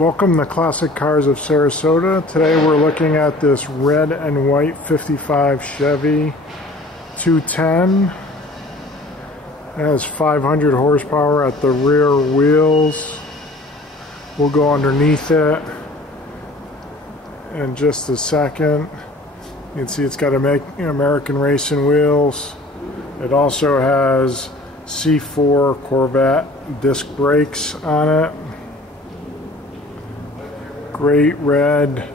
Welcome to Classic Cars of Sarasota. Today we're looking at this red and white 55 Chevy 210. It has 500 horsepower at the rear wheels. We'll go underneath it in just a second. You can see it's got American racing wheels. It also has C4 Corvette disc brakes on it. Great red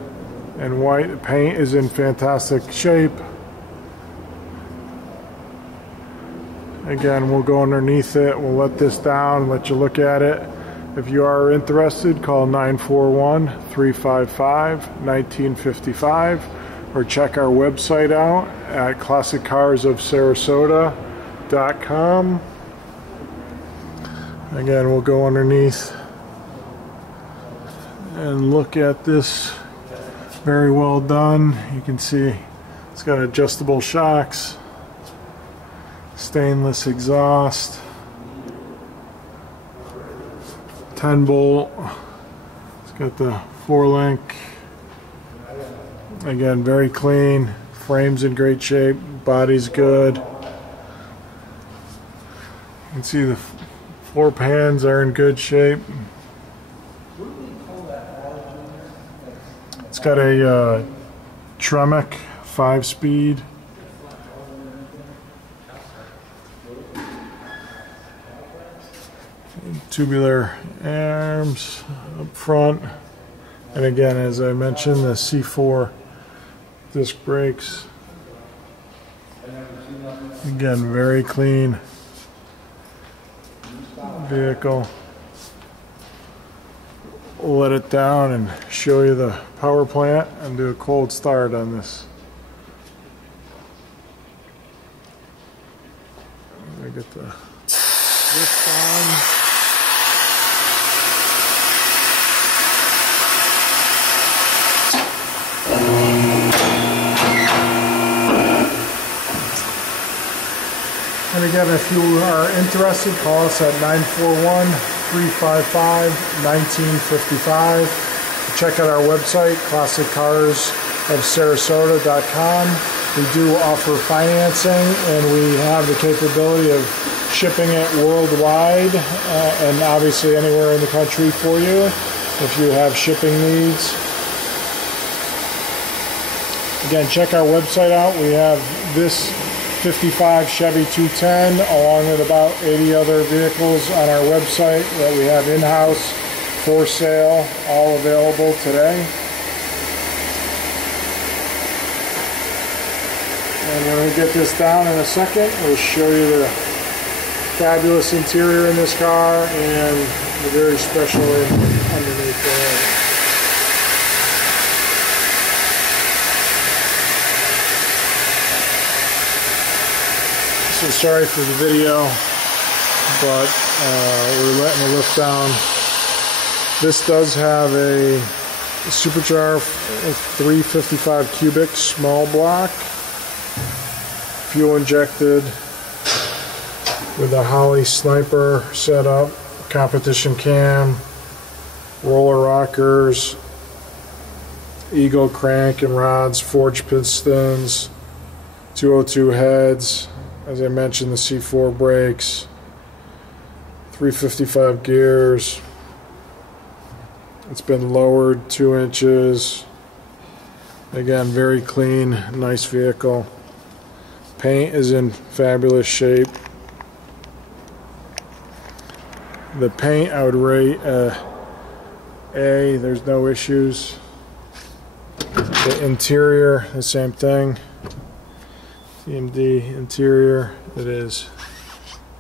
and white. The paint is in fantastic shape. Again, we'll go underneath it. We'll let this down, let you look at it. If you are interested, call 941-355-1955 or check our website out at classiccarsofsarasota.com. Again, we'll go underneath and look at this. Very well done. You can see it's got adjustable shocks, stainless exhaust, 10 bolt. It's got the 4-link. Again, very clean. Frame's in great shape. Body's good. You can see the floor pans are in good shape. It's got a Tremec 5-speed. Tubular arms up front. And again, as I mentioned, the C4 disc brakes. Again, very clean vehicle. We'll let it down and show you the power plant and do a cold start on this. Let me get the lift on. And again, if you are interested, call us at 941-355-1955. Check out our website, classiccarsofsarasota.com. We do offer financing, and we have the capability of shipping it worldwide and obviously anywhere in the country for you if you have shipping needs. Again, check our website out. We have this 55 Chevy 210 along with about 80 other vehicles on our website that we have in-house for sale, all available today. And when we get this down in a second, we'll show you the fabulous interior in this car and the very special underneath there. So sorry for the video, but we're letting the lift down. This does have a Supercharfed 355 cubic small block, fuel injected with a Holly Sniper setup, competition cam, roller rockers, Eagle crank and rods, forged pistons, 202 heads. As I mentioned, the C4 brakes, 355 gears. It's been lowered 2 inches. Again, very clean, nice vehicle. Paint is in fabulous shape. The paint I would rate A. There's no issues. The interior, the same thing. CMD interior, it is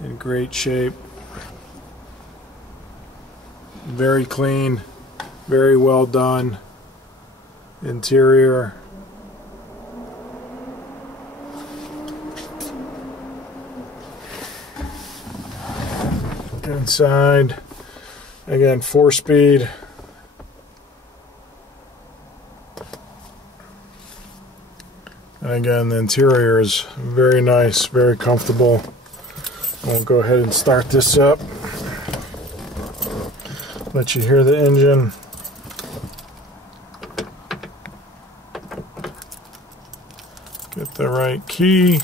in great shape. Very clean, very well done interior. Inside, again, 4-speed. And again, the interior is very nice, very comfortable. We'll go ahead and start this up. Let you hear the engine. the right key.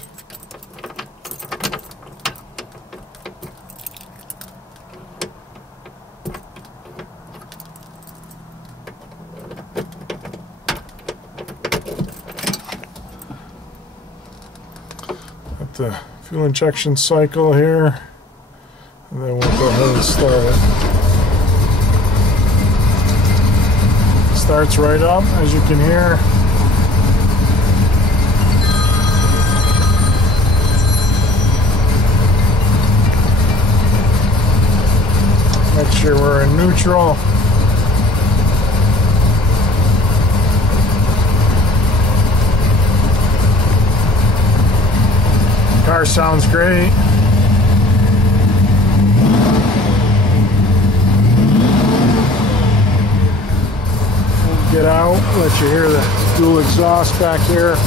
Got the fuel injection cycle here, and then we'll go ahead and start it. Starts right up, as you can hear. Make sure we're in neutral. Car sounds great. We'll get out, let you hear the dual exhaust back here.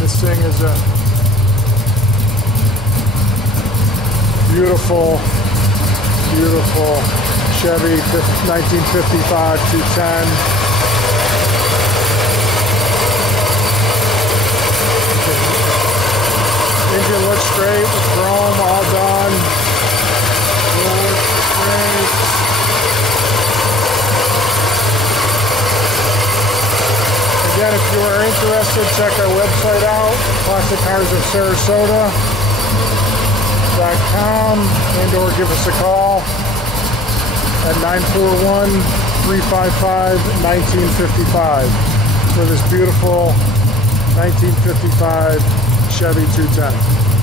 This thing is a beautiful, beautiful Chevy 1955 210. Engine looks great, with chrome all done. Looks great. Again, if you are interested, check our website out, classiccarsofsarasota.com, and or give us a call at 941-355-1955 for this beautiful 1955 Chevy 210.